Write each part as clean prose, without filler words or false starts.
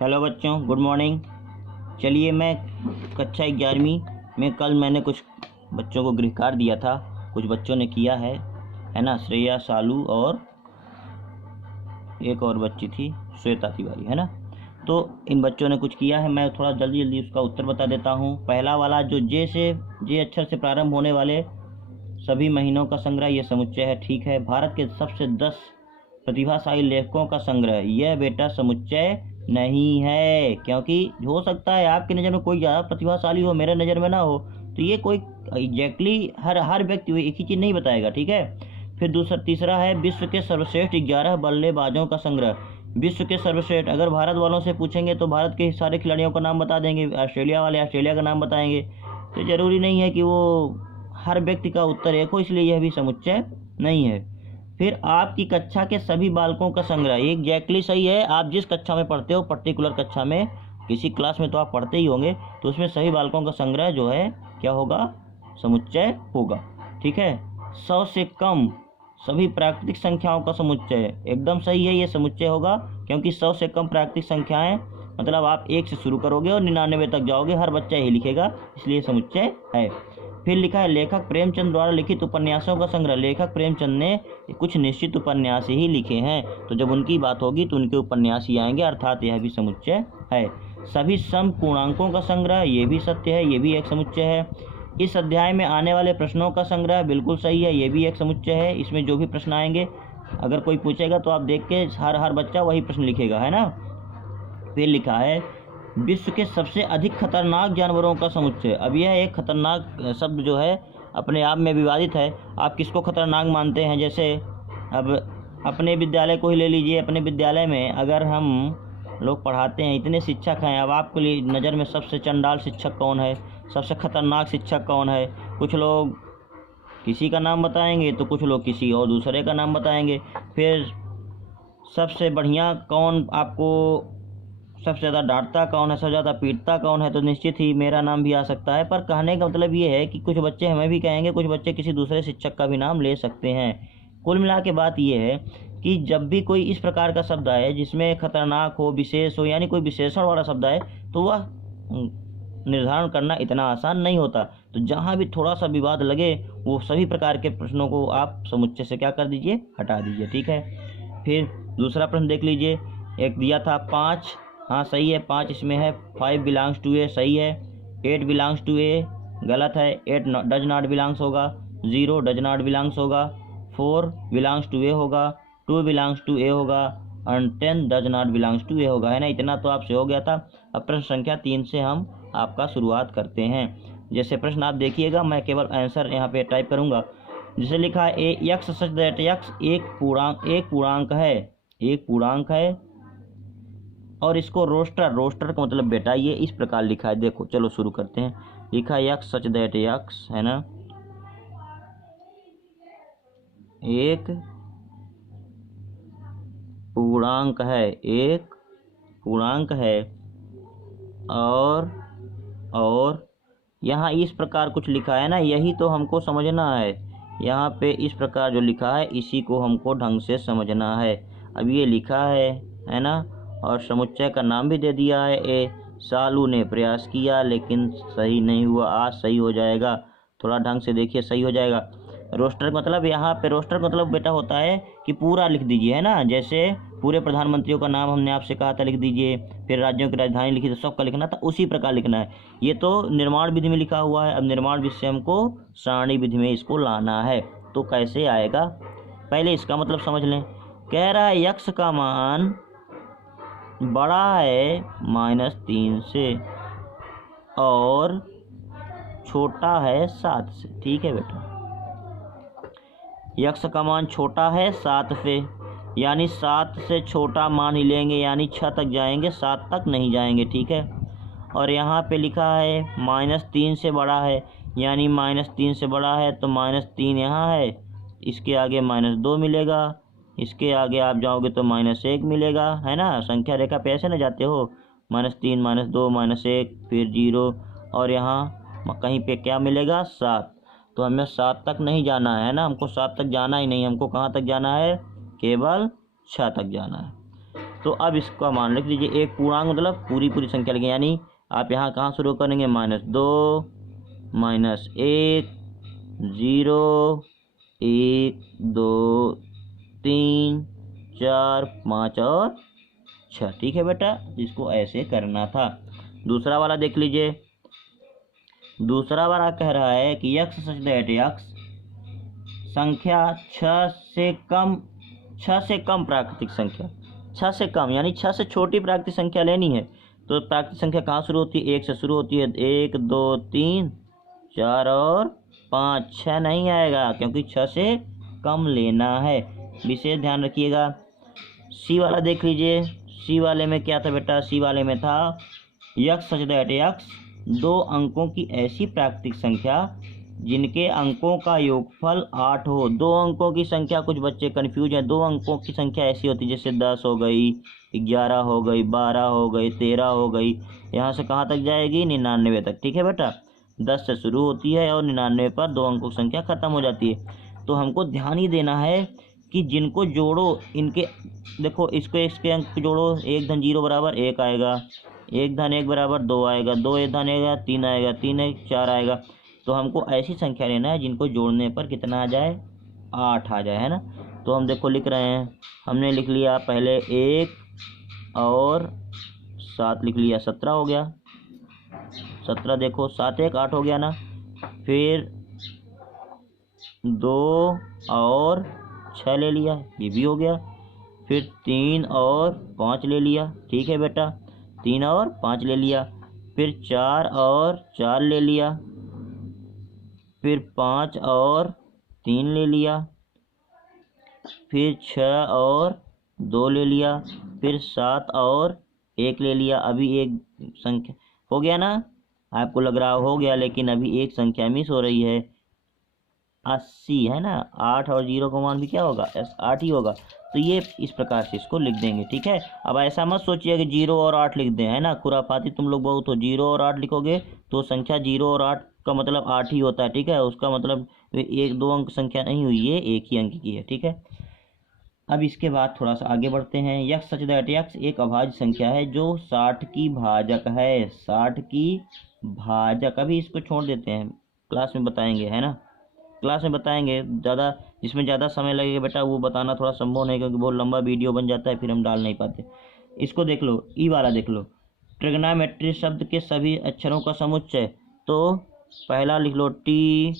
Hello बच्चों, good morning. चलिए, मैं कक्षा 11वीं में कल मैंने कुछ बच्चों को गृह कार्य दिया था। कुछ बच्चों ने किया है ना। श्रेया, सालू और एक और बच्ची थी, श्वेता तिवारी, है ना। तो इन बच्चों ने कुछ किया है। मैं थोड़ा जल्दी जल्दी उसका उत्तर बता देता हूँ। पहला वाला जो जे अक्षर से प्रारंभ होने वाले सभी महीनों का संग्रह, ये समुच्चय है। ठीक है। भारत के सबसे 10 प्रतिभाशाली लेखकों का संग्रह, यह बेटा समुच्चय नहीं है। क्योंकि हो सकता है आपकी नज़र में कोई ज़्यादा प्रतिभाशाली हो, मेरे नज़र में ना हो, तो ये कोई एग्जैक्टली हर व्यक्ति एक ही चीज़ नहीं बताएगा। ठीक है। फिर तीसरा है विश्व के सर्वश्रेष्ठ 11 बल्लेबाजों का संग्रह। विश्व के सर्वश्रेष्ठ, अगर भारत वालों से पूछेंगे तो भारत के सारे खिलाड़ियों का नाम बता देंगे, ऑस्ट्रेलिया वाले ऑस्ट्रेलिया का नाम बताएंगे। तो ज़रूरी नहीं है कि वो हर व्यक्ति का उत्तर एक हो, इसलिए यह भी समुच्चय नहीं है। फिर आपकी कक्षा के सभी बालकों का संग्रह, एग्जैक्टली सही है। आप जिस कक्षा में पढ़ते हो, पर्टिकुलर कक्षा में, किसी क्लास में तो आप पढ़ते ही होंगे, तो उसमें सभी बालकों का संग्रह जो है क्या होगा, समुच्चय होगा। ठीक है। 100 से कम सभी प्राकृतिक संख्याओं का समुच्चय, एकदम सही है, ये समुच्चय होगा। क्योंकि 100 से कम प्राकृतिक संख्याएं मतलब आप 1 से शुरू करोगे और 99 तक जाओगे, हर बच्चा यही लिखेगा, इसलिए समुच्चय है। फिर लिखा है लेखक प्रेमचंद द्वारा लिखित उपन्यासों का संग्रह। लेखक प्रेमचंद ने कुछ निश्चित उपन्यास ही लिखे हैं, तो जब उनकी बात होगी तो उनके उपन्यास ही आएंगे, अर्थात यह भी समुच्चय है। सभी सम पूर्णांकों का संग्रह, ये भी सत्य है, ये भी एक समुच्चय है। इस अध्याय में आने वाले प्रश्नों का संग्रह, बिल्कुल सही है, ये भी एक समुच्चय है। इसमें जो भी प्रश्न आएंगे, अगर कोई पूछेगा तो आप देख के हर बच्चा वही प्रश्न लिखेगा, है ना। फिर लिखा है विश्व के सबसे अधिक खतरनाक जानवरों का समुच्चय। अब यह एक खतरनाक शब्द जो है अपने आप में विवादित है। आप किसको खतरनाक मानते हैं? जैसे अब अपने विद्यालय को ही ले लीजिए। अपने विद्यालय में अगर हम लोग पढ़ाते हैं, इतने शिक्षक हैं, अब आपके लिए नज़र में सबसे चंडाल शिक्षक कौन है, सबसे खतरनाक शिक्षक कौन है? कुछ लोग किसी का नाम बताएंगे तो कुछ लोग किसी और दूसरे का नाम बताएंगे। फिर सबसे बढ़िया कौन, आपको सबसे ज़्यादा डांटता कौन है, सबसे ज़्यादा पीटता कौन है, तो निश्चित ही मेरा नाम भी आ सकता है। पर कहने का मतलब ये है कि कुछ बच्चे हमें भी कहेंगे, कुछ बच्चे किसी दूसरे शिक्षक का भी नाम ले सकते हैं। कुल मिला के बात ये है कि जब भी कोई इस प्रकार का शब्द आए जिसमें खतरनाक हो, विशेष हो, यानी कोई विशेषण वाला शब्द आए, तो वह निर्धारण करना इतना आसान नहीं होता। तो जहाँ भी थोड़ा सा विवाद लगे, वो सभी प्रकार के प्रश्नों को आप समुच्चय से क्या कर दीजिए, हटा दीजिए। ठीक है। फिर दूसरा प्रश्न देख लीजिए। एक दिया था 5, हाँ सही है, 5 इसमें है। 5 बिलोंग्स टू ए, सही है। 8 बिलोंग्स टू ए, गलत है। 8 डज नॉट बिलोंग्स होगा। 0 डज नॉट बिलोंग्स होगा। 4 बिलोंग्स टू ए होगा। 2 बिलोंग्स टू ए होगा। और 10 डज नॉट बिलोंग्स टू ए होगा, है ना। इतना तो आपसे हो गया था। अब प्रश्न संख्या 3 से हम आपका शुरुआत करते हैं। जैसे प्रश्न आप देखिएगा, मैं केवल आंसर यहाँ पे टाइप करूँगा। जिसे लिखा है यक्स सच दैट यक्स एक पूर्णांक है और इसको रोस्टर का मतलब बेटा, ये इस प्रकार लिखा है। देखो, चलो शुरू करते हैं। लिखा है यक्स सच दैट यक्स, है ना, एक पूर्णांक है, और यहाँ इस प्रकार कुछ लिखा है ना, यही तो हमको समझना है। यहाँ पे इस प्रकार जो लिखा है, इसी को हमको ढंग से समझना है। अब ये लिखा है ना, और समुच्चय का नाम भी दे दिया है ए। सालू ने प्रयास किया लेकिन सही नहीं हुआ। आज सही हो जाएगा, थोड़ा ढंग से देखिए, सही हो जाएगा। रोस्टर मतलब, यहाँ पे रोस्टर मतलब बेटा होता है कि पूरा लिख दीजिए, है ना। जैसे पूरे प्रधानमंत्रियों का नाम हमने आपसे कहा था लिख दीजिए, फिर राज्यों की राजधानी लिखी तो सबका लिखना था, उसी प्रकार लिखना है। ये तो निर्माण विधि में लिखा हुआ है। अब निर्माण विधि से हमको सारणी विधि में इसको लाना है, तो कैसे आएगा, पहले इसका मतलब समझ लें। कह रहा है यक्स का मान बड़ा है -3 से और छोटा है 7 से। ठीक है बेटा, यक्स का मान छोटा है 7 से, यानी 7 से छोटा मान ही लेंगे, यानी 6 तक जाएंगे, 7 तक नहीं जाएंगे। ठीक है। और यहाँ पे लिखा है -3 से बड़ा है, यानी -3 से बड़ा है तो -3 यहाँ है, इसके आगे -2 मिलेगा, इसके आगे आप जाओगे तो -1 मिलेगा, है ना। संख्या रेखा पे ऐसे ना जाते हो, -3 -2 -1 फिर 0, और यहाँ कहीं पे क्या मिलेगा, 7। तो हमें 7 तक नहीं जाना है ना, हमको 7 तक जाना ही नहीं, हमको कहाँ तक जाना है, केवल 6 तक जाना है। तो अब इसका मान लिख लीजिए, एक पूर्णांक मतलब पूरी संख्या लिखें, यानी आप यहाँ कहाँ शुरू करेंगे, -2, -1, 0, 1, 2, 3, 4, 5 और 6। ठीक है बेटा, इसको ऐसे करना था। दूसरा वाला देख लीजिए। दूसरा वाला कह रहा है कि यक्स सच दैट यक्स संख्या 6 से कम प्राकृतिक संख्या, 6 से कम यानी 6 से छोटी प्राकृतिक संख्या लेनी है। तो प्राकृतिक संख्या कहाँ शुरू होती है, 1 से शुरू होती है। 1, 2, 3, 4 और 5, 6 नहीं आएगा क्योंकि 6 से कम लेना है, विशेष ध्यान रखिएगा। सी वाला देख लीजिए। सी वाले में क्या था बेटा, सी वाले में था यक्स सच दैट यक्स 2 अंकों की ऐसी प्राकृतिक संख्या जिनके अंकों का योगफल 8 हो। 2 अंकों की संख्या, कुछ बच्चे कंफ्यूज हैं। 2 अंकों की संख्या ऐसी होती है जैसे 10 हो गई, 11 हो गई, 12 हो गई, 13 हो गई, यहाँ से कहाँ तक जाएगी, 99 तक। ठीक है बेटा, 10 से शुरू होती है और 99 पर 2 अंकों की संख्या खत्म हो जाती है। तो हमको ध्यान ही देना है कि जिनको जोड़ो, इनके देखो, इसको इसके अंक जोड़ो। 1 धन 0 बराबर 1 आएगा, 1 धन 1 बराबर 2 आएगा, 2 धन 1 3 आएगा, 3 1 4 आएगा। तो हमको ऐसी संख्या लेना है जिनको जोड़ने पर कितना आ जाए, 8 आ जाए, है ना। तो हम देखो लिख रहे हैं, हमने लिख लिया पहले 1 और 7 लिख लिया, 17 हो गया। 17 देखो, 7 1 8 हो गया ना। फिर 2 और 6 ले लिया, ये भी हो गया। फिर 3 और 5 ले लिया। ठीक है बेटा, 3 और 5 ले लिया। फिर 4 और 4 ले लिया। फिर 5 और 3 ले लिया। फिर 6 और 2 ले लिया। फिर 7 और 1 ले लिया। अभी एक संख्या हो गया ना, आपको लग रहा हो गया, लेकिन अभी एक संख्या मिस हो रही है, 80, है ना। 8 और 0 का मान भी क्या होगा, 8 ही होगा। तो ये इस प्रकार से इसको लिख देंगे। ठीक है, अब ऐसा मत सोचिए कि 0 और 8 लिख दें, है ना, खुराफाती तुम लोग बहुत हो। 0 और 8 लिखोगे तो संख्या 0 और 8 का मतलब 8 ही होता है। ठीक है, उसका मतलब 1-2 अंक संख्या नहीं हुई, ये एक ही अंक की है। ठीक है, अब इसके बाद थोड़ा सा आगे बढ़ते हैं। यक्स सच दैट यक्स एक अभाज्य संख्या है जो 60 की भाजक है। 60 की भाजक, अभी इसको छोड़ देते हैं, क्लास में बताएंगे, है ना, क्लास में बताएंगे। ज़्यादा जिसमें ज़्यादा समय लगेगा बेटा वो बताना थोड़ा संभव नहीं, क्योंकि बहुत लंबा वीडियो बन जाता है, फिर हम डाल नहीं पाते। इसको देख लो, ई वाला देख लो, ट्रिग्नोमेट्री शब्द के सभी अक्षरों का समुच्चय। तो पहला लिख लो टी,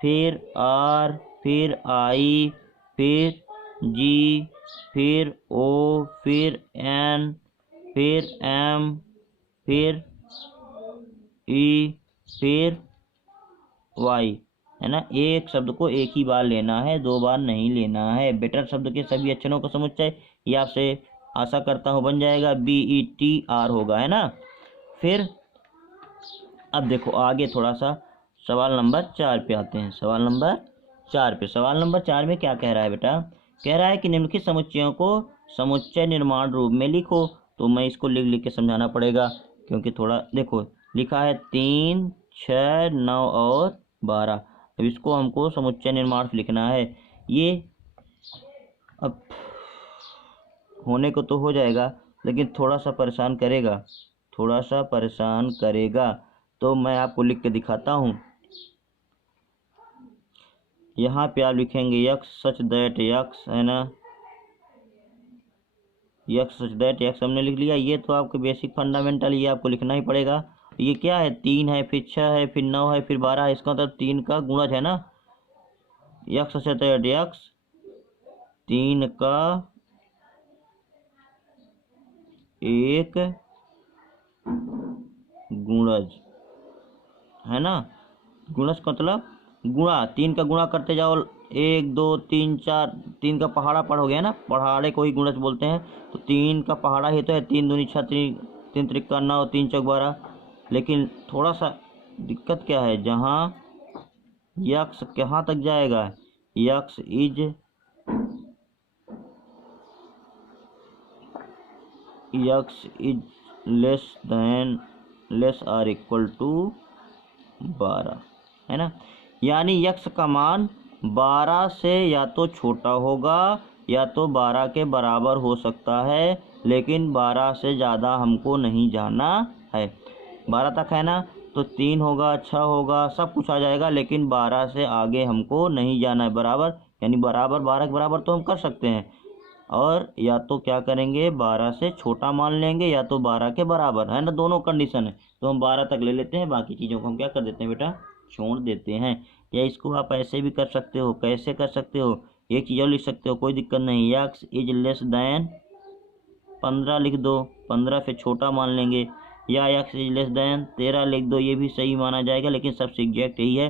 फिर आर, फिर आई, फिर जी, फिर ओ, फिर एन, फिर एम, फिर ई, फिर वाई, है ना। एक शब्द को एक ही बार लेना है, 2 बार नहीं लेना है। बेटर शब्द के सभी अक्षरों का समुच्चय, ये आपसे आशा करता हूँ बन जाएगा, BETR होगा, है ना। फिर अब देखो आगे थोड़ा सा सवाल नंबर 4 पे आते हैं। सवाल नंबर 4 पे, सवाल नंबर 4 में क्या कह रहा है बेटा, कह रहा है कि निम्नलिखित समुच्चयों को समुच्चय निर्माण रूप में लिखो। तो मैं इसको लिख लिख के समझाना पड़ेगा, क्योंकि थोड़ा देखो लिखा है 3, 6, 9 और 12। अब इसको हमको समुच्चय निर्माण लिखना है। ये अब होने को तो हो जाएगा, लेकिन थोड़ा सा परेशान करेगा, थोड़ा सा परेशान करेगा। तो मैं आपको लिख के दिखाता हूँ। यहाँ पे आप लिखेंगे यक्स सच दैट यक्स, है ना, यक्स सच दैट यक्स हमने लिख लिया। ये तो आपके बेसिक फंडामेंटल, ये आपको लिखना ही पड़ेगा। ये क्या है, 3 है, फिर 6 है, फिर 9 है, फिर 12 है, इसका मतलब 3 का गुणज है ना। यक्स सच दैट यक्स 3 का एक गुणज, है ना। गुणज का मतलब गुणा, 3 का गुणा करते जाओ, 1 2 3 4, 3 का पहाड़ा पढ़ हो गया ना, पहाड़े को ही गुणज बोलते हैं। तो 3 का पहाड़ा ही तो है, 3 दूनी 6, 3 त्रिका 9, 3 चौक 12। लेकिन थोड़ा सा दिक्कत क्या है, जहाँ यक्स कहाँ तक जाएगा, यक्स is less or equal to 12, है ना। यानी यक्स का मान 12 से या तो छोटा होगा या तो 12 के बराबर हो सकता है, लेकिन 12 से ज़्यादा हमको नहीं जाना है। 12 तक है ना, तो 3 होगा, 6 होगा, सब कुछ आ जाएगा, लेकिन 12 से आगे हमको नहीं जाना है। बराबर, यानी बराबर 12 के बराबर तो हम कर सकते हैं, और या तो क्या करेंगे 12 से छोटा मान लेंगे, या तो 12 के बराबर, है ना, दोनों कंडीशन है। तो हम 12 तक ले लेते हैं, बाकी चीज़ों को हम क्या कर देते हैं बेटा, छोड़ देते हैं। या इसको आप ऐसे भी कर सकते हो, कैसे कर सकते हो, एक चीज़ और लिख सकते हो, कोई दिक्कत नहीं। x इज लेस दैन 15 लिख दो, 15 से छोटा मान लेंगे, या x इज लेस दैन 13 लिख दो, ये भी सही माना जाएगा, लेकिन सबसे एग्जैक्ट यही है,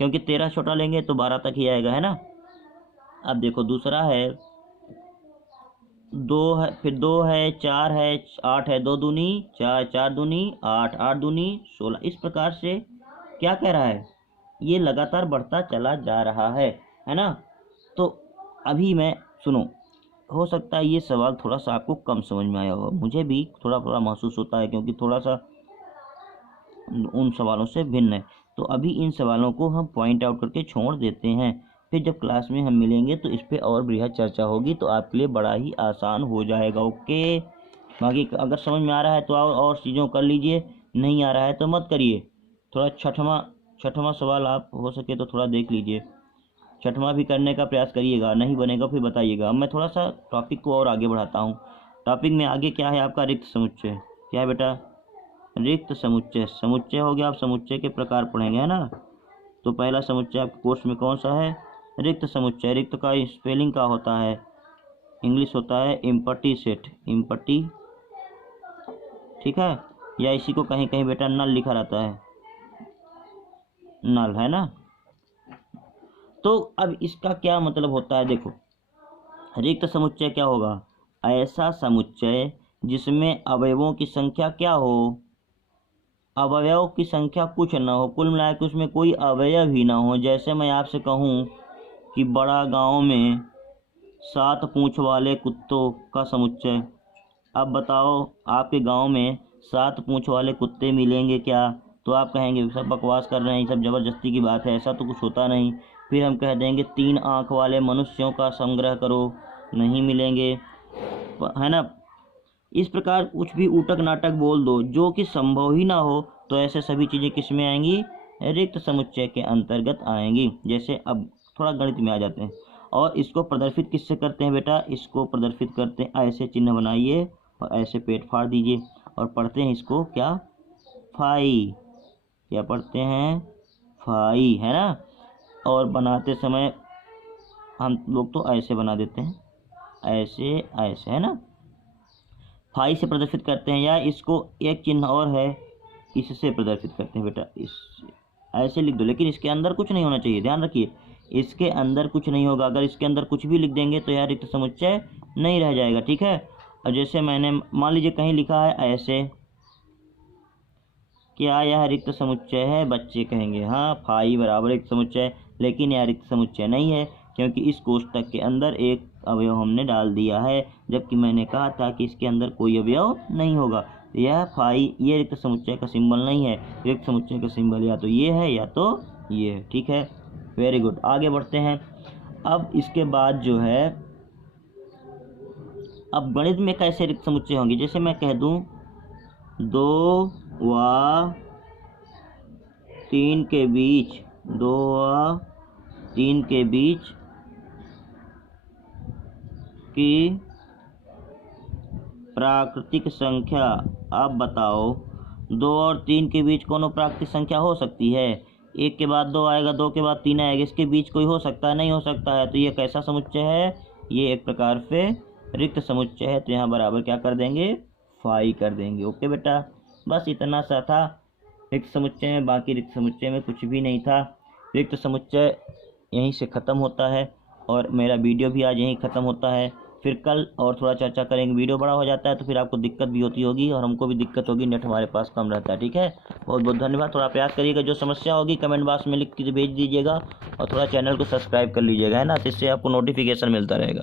क्योंकि 13 छोटा लेंगे तो 12 तक ही आएगा, है ना। अब देखो दूसरा है 2 है, फिर 2 है, 4 है, 8 है, 2 दूनी 4, 4 दूनी 8, 8 दूनी 16। इस प्रकार से क्या कह रहा है, ये लगातार बढ़ता चला जा रहा है ना। तो अभी मैं सुनो, हो सकता है ये सवाल थोड़ा सा आपको कम समझ में आया होगा, मुझे भी थोड़ा थोड़ा महसूस होता है, क्योंकि थोड़ा सा उन सवालों से भिन्न है। तो अभी इन सवालों को हम पॉइंट आउट करके छोड़ देते हैं, फिर जब क्लास में हम मिलेंगे तो इस पर और बृहद चर्चा होगी, तो आपके लिए बड़ा ही आसान हो जाएगा। ओके, बाकी अगर समझ में आ रहा है तो और चीज़ों कर लीजिए, नहीं आ रहा है तो मत करिए। थोड़ा छठवां सवाल आप हो सके तो थोड़ा देख लीजिए, छठवां भी करने का प्रयास करिएगा, नहीं बनेगा फिर बताइएगा। अब मैं थोड़ा सा टॉपिक को और आगे बढ़ाता हूँ। टॉपिक में आगे क्या है आपका, रिक्त समुच्चय। क्या है बेटा, रिक्त समुच्चय। समुच्चय हो गया, आप समुच्चय के प्रकार पढ़ेंगे, है ना। तो पहला समुच्चय आपके कोर्स में कौन सा है, रिक्त समुच्चय। रिक्त का स्पेलिंग क्या होता है, इंग्लिश होता है एम्प्टी सेट, एम्प्टी, ठीक है, या इसी को कहीं कहीं बेटा नल लिखा रहता है, नल, है ना। तो अब इसका क्या मतलब होता है, देखो रिक्त समुच्चय क्या होगा, ऐसा समुच्चय जिसमें अवयवों की संख्या क्या हो, अवयव की संख्या कुछ ना हो, कुल मिला के उसमें कोई अवयव ही ना हो। जैसे मैं आपसे कहूँ कि बड़ा गांव में 7 पूंछ वाले कुत्तों का समुच्चय। अब बताओ आपके गांव में 7 पूंछ वाले कुत्ते मिलेंगे क्या, तो आप कहेंगे सब बकवास कर रहे हैं, सब ज़बरदस्ती की बात है, ऐसा तो कुछ होता नहीं। फिर हम कह देंगे 3 आँख वाले मनुष्यों का संग्रह करो, नहीं मिलेंगे, है ना। इस प्रकार कुछ भी ऊटक नाटक बोल दो जो कि संभव ही ना हो, तो ऐसे सभी चीज़ें किस में आएंगी, रिक्त समुच्चय के अंतर्गत आएंगी। जैसे अब थोड़ा गणित में आ जाते हैं, और इसको प्रदर्शित किससे करते हैं बेटा, इसको प्रदर्शित करते हैं, ऐसे चिन्ह बनाइए और ऐसे पेट फाड़ दीजिए, और पढ़ते हैं इसको क्या, फाई, क्या पढ़ते हैं, फाई, है ना। और बनाते समय हम लोग तो ऐसे बना देते हैं, ऐसे ऐसे, है ना, फाई से प्रदर्शित करते हैं। या इसको एक चिन्ह और है, इससे प्रदर्शित करते हैं बेटा, इस ऐसे लिख दो, लेकिन इसके अंदर कुछ नहीं होना चाहिए, ध्यान रखिए, इसके अंदर कुछ नहीं होगा। अगर इसके अंदर कुछ भी लिख देंगे तो यह रिक्त समुच्चय नहीं रह जाएगा, ठीक है। और जैसे मैंने मान लीजिए कहीं लिखा है ऐसे, क्या यह रिक्त समुच्चय है, बच्चे कहेंगे हाँ फाई बराबर रिक्त समुच्चय, लेकिन यह रिक्त समुच्चय नहीं है, क्योंकि इस कोष्टक के अंदर एक अवयव हमने डाल दिया है, जबकि मैंने कहा था कि इसके अंदर कोई अवयव नहीं होगा। यह फाई ये रिक्त समुच्चय का सिंबल नहीं है, रिक्त समुच्चय का सिंबल या तो ये है या तो ये है, ठीक है। वेरी गुड, आगे बढ़ते हैं। अब इसके बाद जो है, अब गणित में कैसे रिक्त समुच्चय होंगे, जैसे मैं कह दूं 2 व 3 के बीच, 2 व 3 के बीच की प्राकृतिक संख्या। अब बताओ 2 और 3 के बीच कौन प्राकृतिक संख्या हो सकती है, 1 के बाद 2 आएगा, 2 के बाद 3 आएगा, इसके बीच कोई हो सकता है, नहीं हो सकता है। तो ये कैसा समुच्चय है, ये एक प्रकार से रिक्त समुच्चय है। तो यहाँ बराबर क्या कर देंगे, फाई कर देंगे। ओके बेटा, बस इतना सा था रिक्त समुच्चय में, बाकी रिक्त समुच्चय में कुछ भी नहीं था। रिक्त समुच्चय यहीं से ख़त्म होता है, और मेरा वीडियो भी आज यहीं ख़त्म होता है। फिर कल और थोड़ा चर्चा करेंगे, वीडियो बड़ा हो जाता है तो फिर आपको दिक्कत भी होती होगी और हमको भी दिक्कत होगी, नेट हमारे पास कम रहता है, ठीक है। बहुत बहुत धन्यवाद, थोड़ा प्रयास करिएगा, जो समस्या होगी कमेंट बॉक्स में लिख के भेज दीजिएगा, और थोड़ा चैनल को सब्सक्राइब कर लीजिएगा, है ना, तो इससे आपको नोटिफिकेशन मिलता रहेगा।